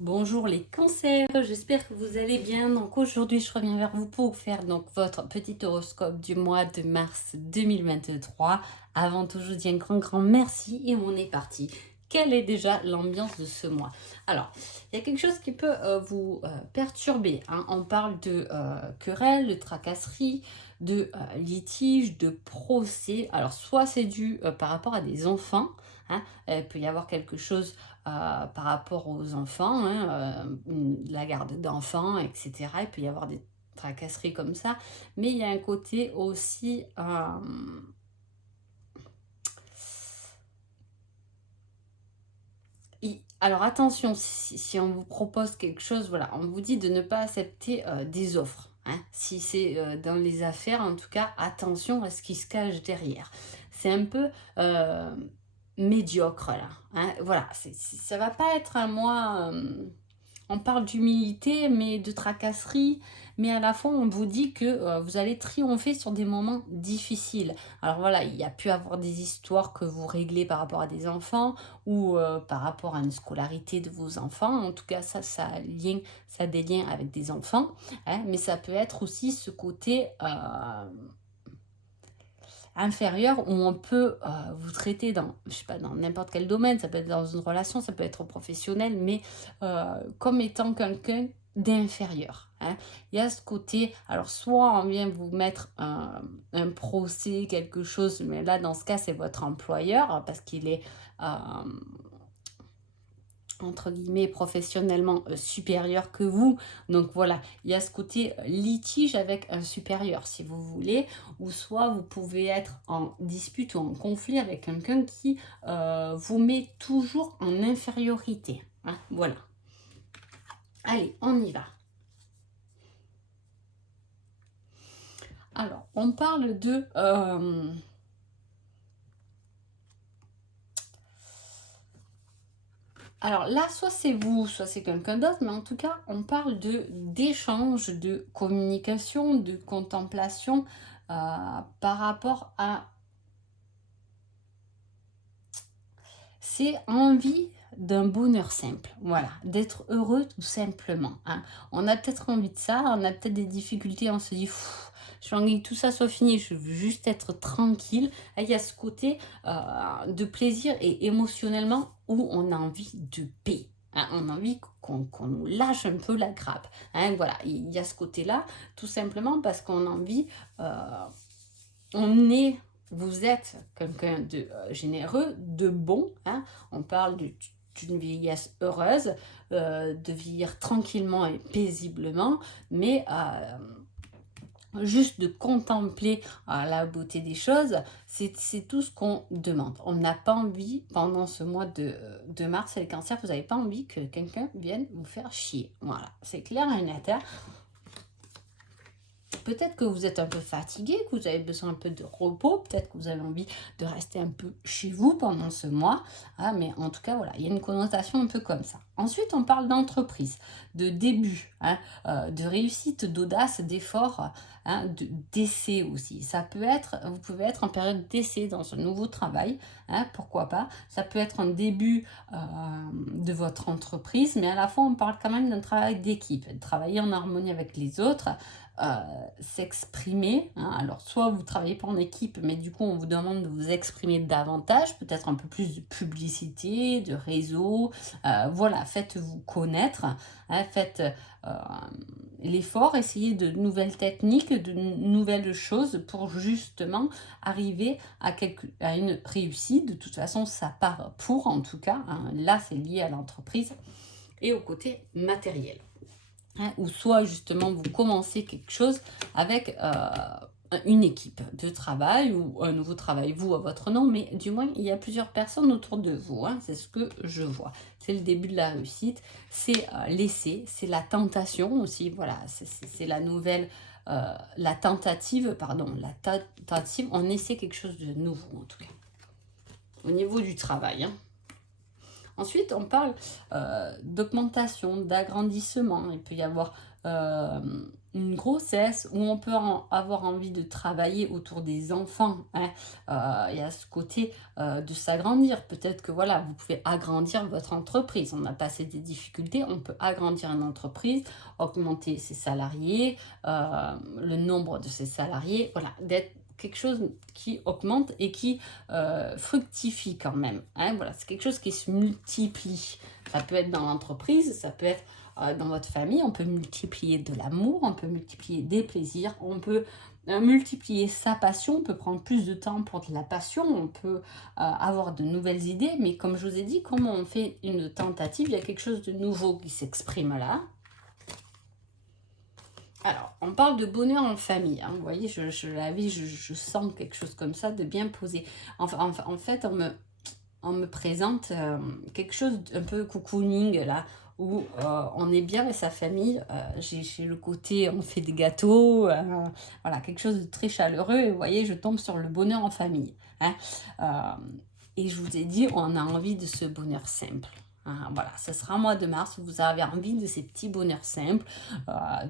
Bonjour les cancers, j'espère que vous allez bien. Donc aujourd'hui, je reviens vers vous pour faire donc votre petit horoscope du mois de mars 2023. Avant tout, je vous dis un grand merci et on est parti. Quelle est déjà l'ambiance de ce mois? Alors, il y a quelque chose qui peut vous perturber, hein. On parle de querelles, de tracasseries, de litiges, de procès. Alors, soit c'est dû par rapport à des enfants, hein. Il peut y avoir quelque chose par rapport aux enfants, hein, la garde d'enfants, etc. Il peut y avoir des tracasseries comme ça, mais il y a un côté aussi... alors attention, si on vous propose quelque chose, voilà, on vous dit de ne pas accepter des offres, hein. Si c'est dans les affaires, en tout cas, attention à ce qui se cache derrière. C'est un peu médiocre là, hein. Voilà, ça va pas être un mois... on parle d'humilité, mais de tracasserie, mais à la fois on vous dit que vous allez triompher sur des moments difficiles. Alors voilà, il y a pu avoir des histoires que vous réglez par rapport à des enfants ou par rapport à une scolarité de vos enfants. En tout cas, ça a des liens avec des enfants, hein, mais ça peut être aussi ce côté inférieur où on peut vous traiter dans, je sais pas, dans n'importe quel domaine, ça peut être dans une relation, ça peut être professionnel, mais comme étant quelqu'un d'inférieur, hein. Il y a ce côté, alors soit on vient vous mettre un procès, quelque chose, mais là dans ce cas c'est votre employeur parce qu'il est euh, entre guillemets professionnellement supérieur que vous. Donc voilà, il y a ce côté litige avec un supérieur si vous voulez, ou soit vous pouvez être en dispute ou en conflit avec quelqu'un qui vous met toujours en infériorité, hein. Voilà. Allez, on y va. Alors, on parle de... alors là, soit c'est vous, soit c'est quelqu'un d'autre, mais en tout cas, on parle de d'échange, de communication, de contemplation par rapport à... C'est envie d'un bonheur simple, voilà, d'être heureux tout simplement, hein. On a peut-être envie de ça, on a peut-être des difficultés, on se dit, j'ai envie que tout ça soit fini, je veux juste être tranquille. Et il y a ce côté de plaisir et émotionnellement où on a envie de paix, hein. On a envie qu'on nous lâche un peu la grappe, hein. Voilà, il y a ce côté-là, tout simplement parce qu'on a envie... on est, vous êtes quelqu'un de généreux, de bon, hein. On parle d'une vieillesse heureuse, de vieillir tranquillement et paisiblement, mais juste de contempler la beauté des choses, c'est tout ce qu'on demande. On n'a pas envie, pendant ce mois de mars et le cancer, vous n'avez pas envie que quelqu'un vienne vous faire chier. Voilà, c'est clair et net, hein. Peut-être que vous êtes un peu fatigué, que vous avez besoin un peu de repos, peut-être que vous avez envie de rester un peu chez vous pendant ce mois, hein, mais en tout cas, voilà, il y a une connotation un peu comme ça. Ensuite, on parle d'entreprise, de début, hein, de réussite, d'audace, d'effort, hein, d'essai aussi. Ça peut être, vous pouvez être en période d'essai dans un nouveau travail, hein, pourquoi pas. Ça peut être un début de votre entreprise, mais à la fois, on parle quand même d'un travail d'équipe, de travailler en harmonie avec les autres, s'exprimer, hein. Alors, soit vous travaillez pas en équipe, mais du coup, on vous demande de vous exprimer davantage, peut-être un peu plus de publicité, de réseau. Voilà, faites-vous connaître, hein, faites l'effort, essayez de nouvelles techniques, de nouvelles choses pour justement arriver à une réussite. De toute façon, ça part pour, en tout cas, hein. Là, c'est lié à l'entreprise et au côté matériel, hein, ou soit justement vous commencez quelque chose avec une équipe de travail ou un nouveau travail, vous à votre nom, mais du moins il y a plusieurs personnes autour de vous, hein, c'est ce que je vois. C'est le début de la réussite, c'est l'essai, c'est la tentation aussi, voilà, c'est la nouvelle, la tentative, pardon, la tentative, on essaie quelque chose de nouveau en tout cas, au niveau du travail, hein. Ensuite, on parle d'augmentation, d'agrandissement. Il peut y avoir une grossesse où on peut avoir envie de travailler autour des enfants, hein. Il y a ce côté de s'agrandir. Peut-être que voilà, vous pouvez agrandir votre entreprise. On a passé des difficultés, on peut agrandir une entreprise, augmenter ses salariés, le nombre de ses salariés, voilà, d'être quelque chose qui augmente et qui fructifie quand même, hein. Voilà, c'est quelque chose qui se multiplie. Ça peut être dans l'entreprise, ça peut être dans votre famille. On peut multiplier de l'amour, on peut multiplier des plaisirs, on peut multiplier sa passion, on peut prendre plus de temps pour de la passion, on peut avoir de nouvelles idées, mais comme je vous ai dit, comme on fait une tentative, il y a quelque chose de nouveau qui s'exprime là. Alors, on parle de bonheur en famille, hein. Vous voyez, je sens quelque chose comme ça, de bien posé. En fait, on me présente quelque chose un peu cocooning, là, où on est bien avec sa famille. J'ai le côté, on fait des gâteaux, voilà, quelque chose de très chaleureux. Et vous voyez, je tombe sur le bonheur en famille, hein. Et je vous ai dit, on a envie de ce bonheur simple. Hein, voilà, ce sera mois de mars, vous avez envie de ces petits bonheurs simples,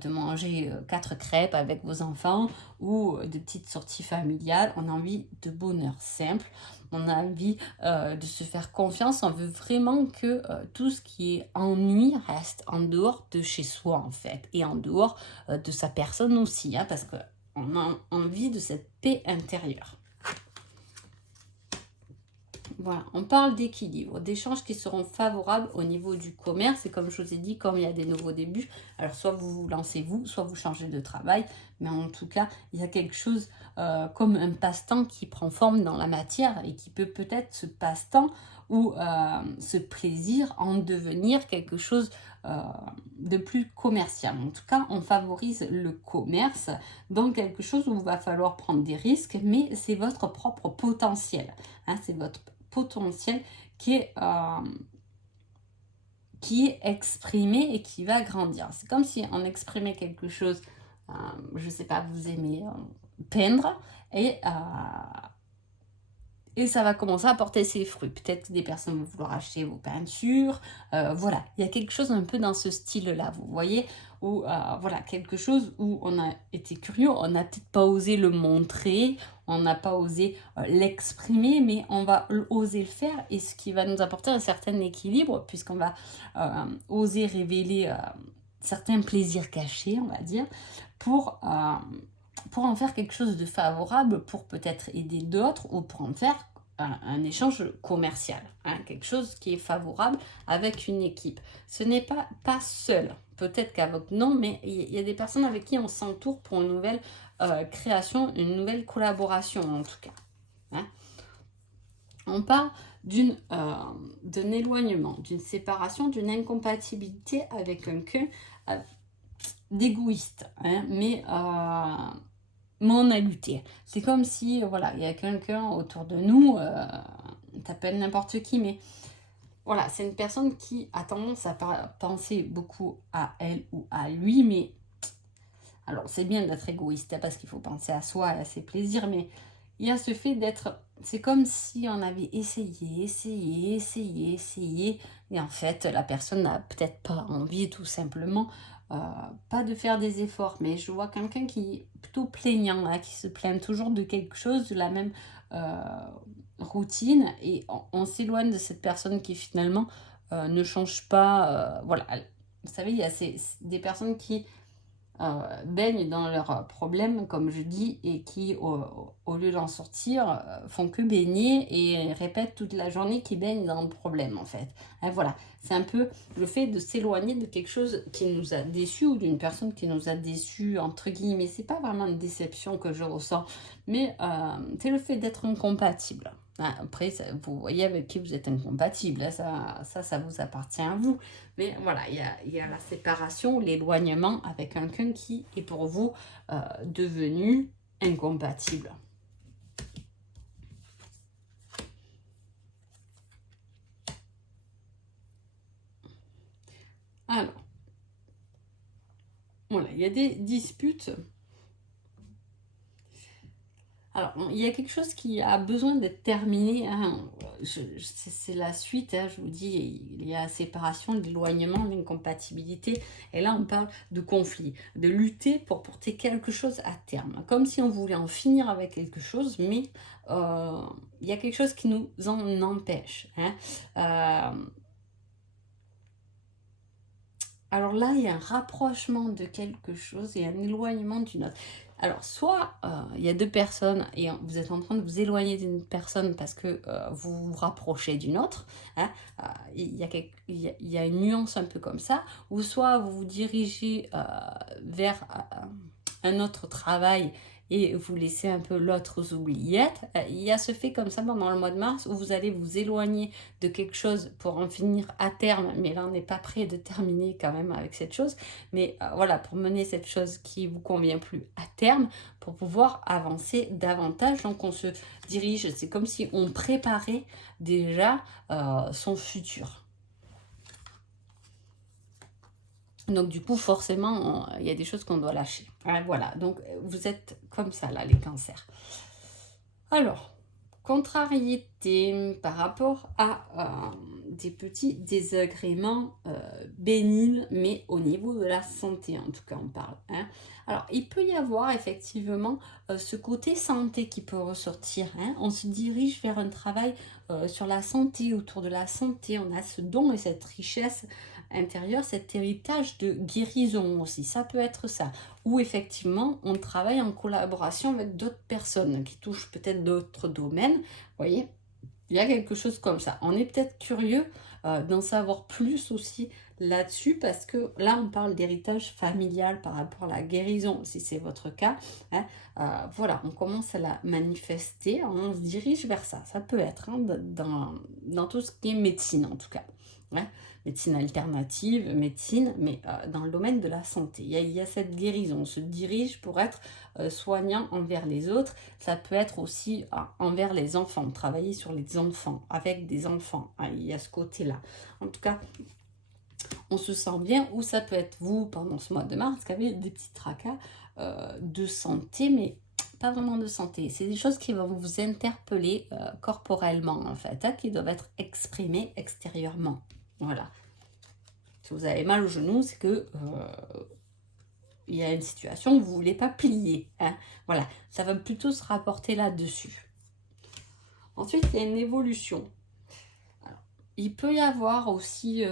de manger 4 crêpes avec vos enfants ou de petites sorties familiales. On a envie de bonheur simple, on a envie de se faire confiance. On veut vraiment que tout ce qui est ennui reste en dehors de chez soi en fait, et en dehors de sa personne aussi, hein, parce qu'on a envie de cette paix intérieure. Voilà, on parle d'équilibre, d'échanges qui seront favorables au niveau du commerce. Et comme je vous ai dit, comme il y a des nouveaux débuts, alors soit vous vous lancez vous, soit vous changez de travail. Mais en tout cas, il y a quelque chose comme un passe-temps qui prend forme dans la matière et qui peut peut-être ce passe-temps ou ce plaisir en devenir quelque chose de plus commercial. En tout cas, on favorise le commerce dans quelque chose où il va falloir prendre des risques, mais c'est votre propre potentiel, hein, c'est votre potentiel qui est exprimé et qui va grandir. C'est comme si on exprimait quelque chose, je ne sais pas, vous aimez peindre et ça va commencer à porter ses fruits. Peut-être que des personnes vont vouloir acheter vos peintures. Voilà, il y a quelque chose un peu dans ce style-là, vous voyez, où voilà, quelque chose où on a été curieux, on n'a peut-être pas osé le montrer, on n'a pas osé l'exprimer, mais on va oser le faire, et ce qui va nous apporter un certain équilibre, puisqu'on va oser révéler certains plaisirs cachés, on va dire, pour en faire quelque chose de favorable, pour peut-être aider d'autres ou pour en faire un échange commercial, hein, quelque chose qui est favorable avec une équipe. Ce n'est pas seul, peut-être qu'avec non, mais il y a des personnes avec qui on s'entoure pour une nouvelle création, une nouvelle collaboration en tout cas, hein. On parle d'un éloignement, d'une séparation, d'une incompatibilité avec quelqu'un d'égoïste, hein, mais on a lutté. C'est comme si, voilà, il y a quelqu'un autour de nous, t'appelles n'importe qui, mais voilà, c'est une personne qui a tendance à penser beaucoup à elle ou à lui, mais alors c'est bien d'être égoïste, hein, parce qu'il faut penser à soi et à ses plaisirs, mais il y a ce fait d'être, c'est comme si on avait essayé, et en fait la personne n'a peut-être pas envie, tout simplement, pas de faire des efforts. Mais je vois quelqu'un qui est plutôt plaignant, là, qui se plaint toujours de quelque chose, de la même euh, routine, et on s'éloigne de cette personne qui finalement ne change pas. Voilà, vous savez, il y a des personnes qui baignent dans leurs problèmes, comme je dis, et qui, au lieu d'en sortir, font que baigner et répètent toute la journée qu'ils baignent dans le problème, en fait. Hein, voilà, c'est un peu le fait de s'éloigner de quelque chose qui nous a déçus ou d'une personne qui nous a déçus, entre guillemets. C'est pas vraiment une déception que je ressens, mais c'est le fait d'être incompatible. Hein, après, vous voyez avec qui vous êtes incompatible, hein, ça vous appartient à vous. Mais voilà, il y a la séparation, l'éloignement avec quelqu'un qui est pour vous devenu incompatible. Alors, voilà, il y a des disputes. Alors, il y a quelque chose qui a besoin d'être terminé, hein. C'est la suite, hein, je vous dis, il y a séparation, l'éloignement, l'incompatibilité. Et là, on parle de conflit, de lutter pour porter quelque chose à terme. Comme si on voulait en finir avec quelque chose, mais euh, il y a quelque chose qui nous en empêche, hein. Euh, alors là, il y a un rapprochement de quelque chose et un éloignement d'une autre. Alors, soit il y a deux personnes et vous êtes en train de vous éloigner d'une personne parce que vous vous rapprochez d'une autre, hein, il y a une nuance un peu comme ça, ou soit vous vous dirigez vers un autre travail et vous laissez un peu l'autre aux oubliettes. Il y a ce fait comme ça pendant le mois de mars où vous allez vous éloigner de quelque chose pour en finir à terme, mais là on n'est pas prêt de terminer quand même avec cette chose, mais voilà, pour mener cette chose qui vous convient plus à terme, pour pouvoir avancer davantage. Donc on se dirige, c'est comme si on préparait déjà son futur. Donc du coup, forcément, il y a des choses qu'on doit lâcher. Ouais, voilà, donc vous êtes comme ça là, les cancers. Alors, contrariété par rapport à des petits désagréments bénignes, mais au niveau de la santé, en tout cas, on parle, hein. Alors, il peut y avoir effectivement ce côté santé qui peut ressortir, hein. On se dirige vers un travail sur la santé, autour de la santé. On a ce don et cette richesse intérieure, cet héritage de guérison aussi. Ça peut être ça. Où effectivement, on travaille en collaboration avec d'autres personnes qui touchent peut-être d'autres domaines. Vous voyez, il y a quelque chose comme ça. On est peut-être curieux d'en savoir plus aussi là-dessus parce que là, on parle d'héritage familial par rapport à la guérison, si c'est votre cas, hein. Voilà, on commence à la manifester, on se dirige vers ça. Ça peut être, hein, dans tout ce qui est médecine en tout cas, hein. Médecine alternative, médecine, mais dans le domaine de la santé. Il y a cette guérison, on se dirige pour être soignant envers les autres. Ça peut être aussi envers les enfants, travailler sur les enfants, avec des enfants, hein, il y a ce côté-là. En tout cas, on se sent bien, ou ça peut être vous, pendant ce mois de mars, qui avez des petits tracas de santé, mais pas vraiment de santé. C'est des choses qui vont vous interpeller corporellement, en fait, hein, qui doivent être exprimées extérieurement. Voilà. Si vous avez mal au genou, c'est que il y a une situation où vous ne voulez pas plier, hein. Voilà, ça va plutôt se rapporter là-dessus. Ensuite, il y a une évolution. Alors, il peut y avoir aussi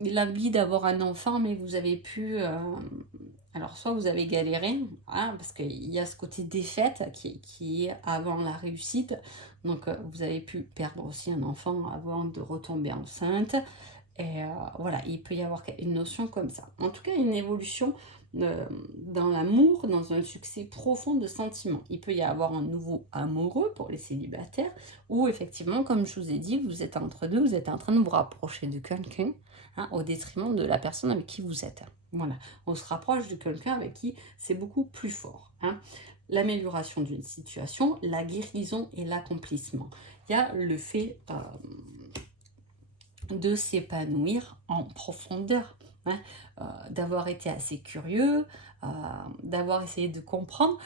l'envie d'avoir un enfant, mais vous avez pu... alors, soit vous avez galéré, hein, parce qu'il y a ce côté défaite qui est avant la réussite. Donc, vous avez pu perdre aussi un enfant avant de retomber enceinte. Et voilà, il peut y avoir une notion comme ça. En tout cas, une évolution dans l'amour, dans un succès profond de sentiments. Il peut y avoir un nouveau amoureux pour les célibataires, ou effectivement, comme je vous ai dit, vous êtes entre deux, vous êtes en train de vous rapprocher de quelqu'un, hein, au détriment de la personne avec qui vous êtes. Voilà, on se rapproche de quelqu'un avec qui c'est beaucoup plus fort, hein. L'amélioration d'une situation, la guérison et l'accomplissement. Il y a le fait de s'épanouir en profondeur, hein, d'avoir été assez curieux, d'avoir essayé de comprendre,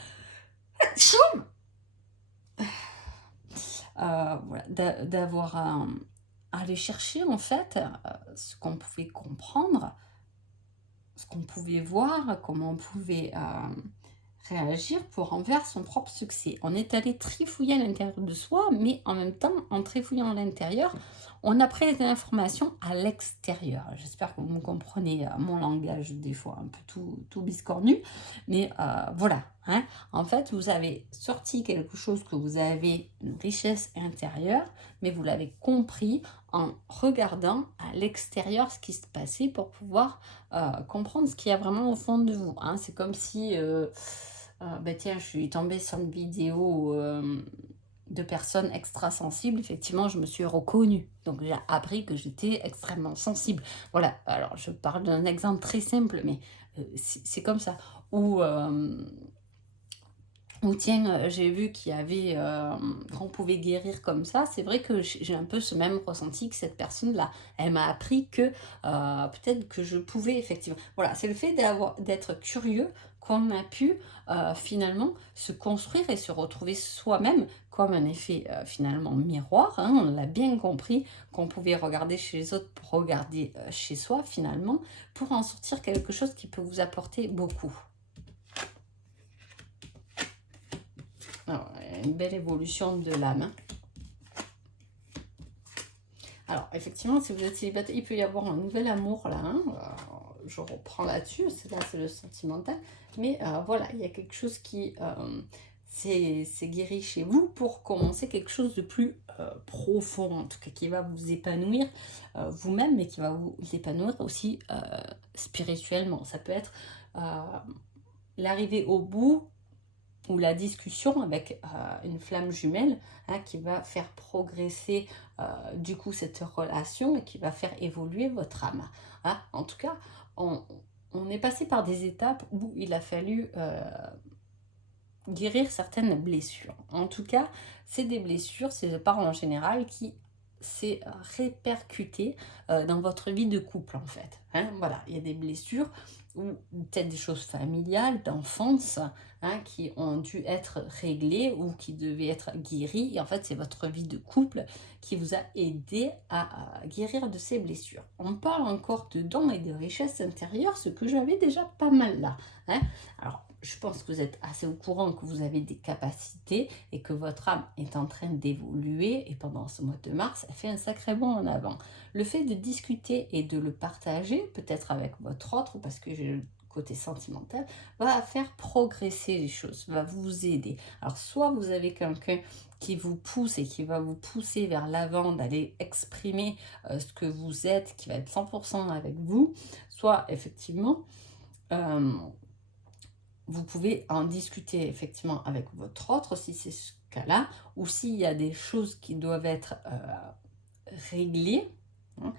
voilà, d'avoir allé chercher en fait ce qu'on pouvait comprendre, ce qu'on pouvait voir, comment on pouvait réagir pour en faire son propre succès. On est allé trifouiller à l'intérieur de soi, mais en même temps, en trifouillant à l'intérieur, on a pris les informations à l'extérieur. J'espère que vous me comprenez mon langage, des fois un peu tout biscornu, mais voilà, hein. En fait, vous avez sorti quelque chose que vous avez une richesse intérieure, mais vous l'avez compris en regardant à l'extérieur ce qui se passait pour pouvoir comprendre ce qu'il y a vraiment au fond de vous, hein. C'est comme si... ben tiens, je suis tombée sur une vidéo de personnes extrasensibles. Effectivement, je me suis reconnue. Donc, j'ai appris que j'étais extrêmement sensible. Voilà, alors je parle d'un exemple très simple, mais c'est comme ça. Ou ou tiens, j'ai vu qu'il y avait, qu'on pouvait guérir comme ça. C'est vrai que j'ai un peu ce même ressenti que cette personne-là. Elle m'a appris que, peut-être que je pouvais effectivement voilà, c'est le fait d'être curieux qu'on a pu, finalement se construire et se retrouver soi-même comme un effet, finalement miroir, hein. On l'a bien compris qu'on pouvait regarder chez les autres pour regarder, chez soi finalement, pour en sortir quelque chose qui peut vous apporter beaucoup. Alors, une belle évolution de l'âme, hein. Alors, effectivement, si vous êtes célibataire, il peut y avoir un nouvel amour là, hein. Je reprends là-dessus, c'est le sentimental. Mais voilà, il y a quelque chose qui s'est guéri chez vous pour commencer quelque chose de plus profond, en tout cas, qui va vous épanouir vous-même, mais qui va vous épanouir aussi spirituellement. Ça peut être euh, l'arrivée au bout ou la discussion avec une flamme jumelle, hein, qui va faire progresser du coup cette relation et qui va faire évoluer votre âme, hein. En tout cas, on, on est passé par des étapes où il a fallu guérir certaines blessures. En tout cas, c'est des blessures, c'est pas en général qui s'est répercuté dans votre vie de couple en fait, hein. Voilà, il y a des blessures ou peut-être des choses familiales, d'enfance, hein, qui ont dû être réglées ou qui devaient être guéries. Et en fait, c'est votre vie de couple qui vous a aidé à guérir de ces blessures. On parle encore de dons et de richesses intérieures, ce que j'avais déjà pas mal là, hein. Alors, je pense que vous êtes assez au courant que vous avez des capacités et que votre âme est en train d'évoluer. Et pendant ce mois de mars, elle fait un sacré bond en avant. Le fait de discuter et de le partager, peut-être avec votre autre, parce que j'ai le côté sentimental, va faire progresser les choses, va vous aider. Alors, soit vous avez quelqu'un qui vous pousse et qui va vous pousser vers l'avant, d'aller exprimer ce que vous êtes, qui va être 100% avec vous, soit effectivement... euh, vous pouvez en discuter effectivement avec votre autre si c'est ce cas-là, ou s'il y a des choses qui doivent être réglées, hein,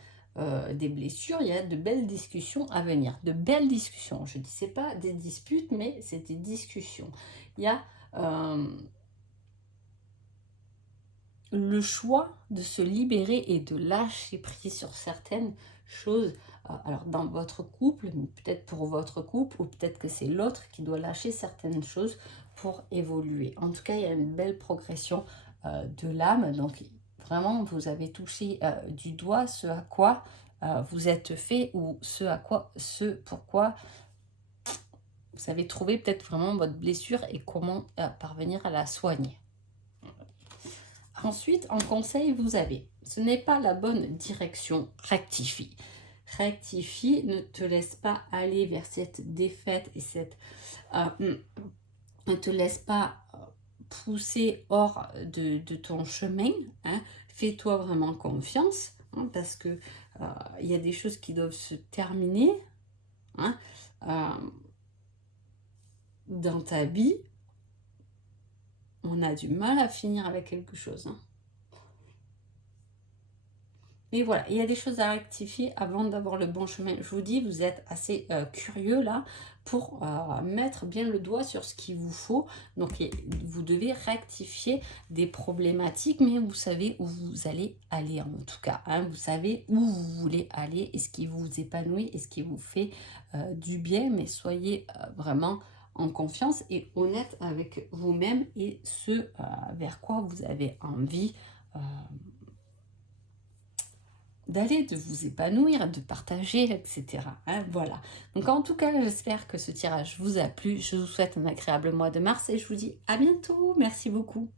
des blessures, il y a de belles discussions à venir. De belles discussions, je ne dis pas des disputes, mais c'est des discussions. Il y a le choix de se libérer et de lâcher prise sur certaines choses. Alors dans votre couple, peut-être pour votre couple, ou peut-être que c'est l'autre qui doit lâcher certaines choses pour évoluer. En tout cas, il y a une belle progression de l'âme. Donc vraiment, vous avez touché du doigt ce à quoi vous êtes fait, ou ce pourquoi vous avez trouvé peut-être vraiment votre blessure et comment parvenir à la soigner. Ensuite, en conseil, vous avez, ce n'est pas la bonne direction, rectifie. Rectifie, ne te laisse pas aller vers cette défaite et cette... ne te laisse pas pousser hors de ton chemin, hein. Fais-toi vraiment confiance, hein, parce que il y a des choses qui doivent se terminer, hein, dans ta vie. On a du mal à finir avec quelque chose, hein. Mais voilà, il y a des choses à rectifier avant d'avoir le bon chemin. Je vous dis, vous êtes assez curieux là pour mettre bien le doigt sur ce qu'il vous faut. Donc, vous devez rectifier des problématiques, mais vous savez où vous allez aller en tout cas, hein. Vous savez où vous voulez aller et ce qui vous épanouit et ce qui vous fait du bien. Mais soyez vraiment en confiance et honnête avec vous-même et ce vers quoi vous avez envie d'aller, de vous épanouir, de partager, etc., hein, voilà. Donc en tout cas, j'espère que ce tirage vous a plu. Je vous souhaite un agréable mois de mars et je vous dis à bientôt. Merci beaucoup.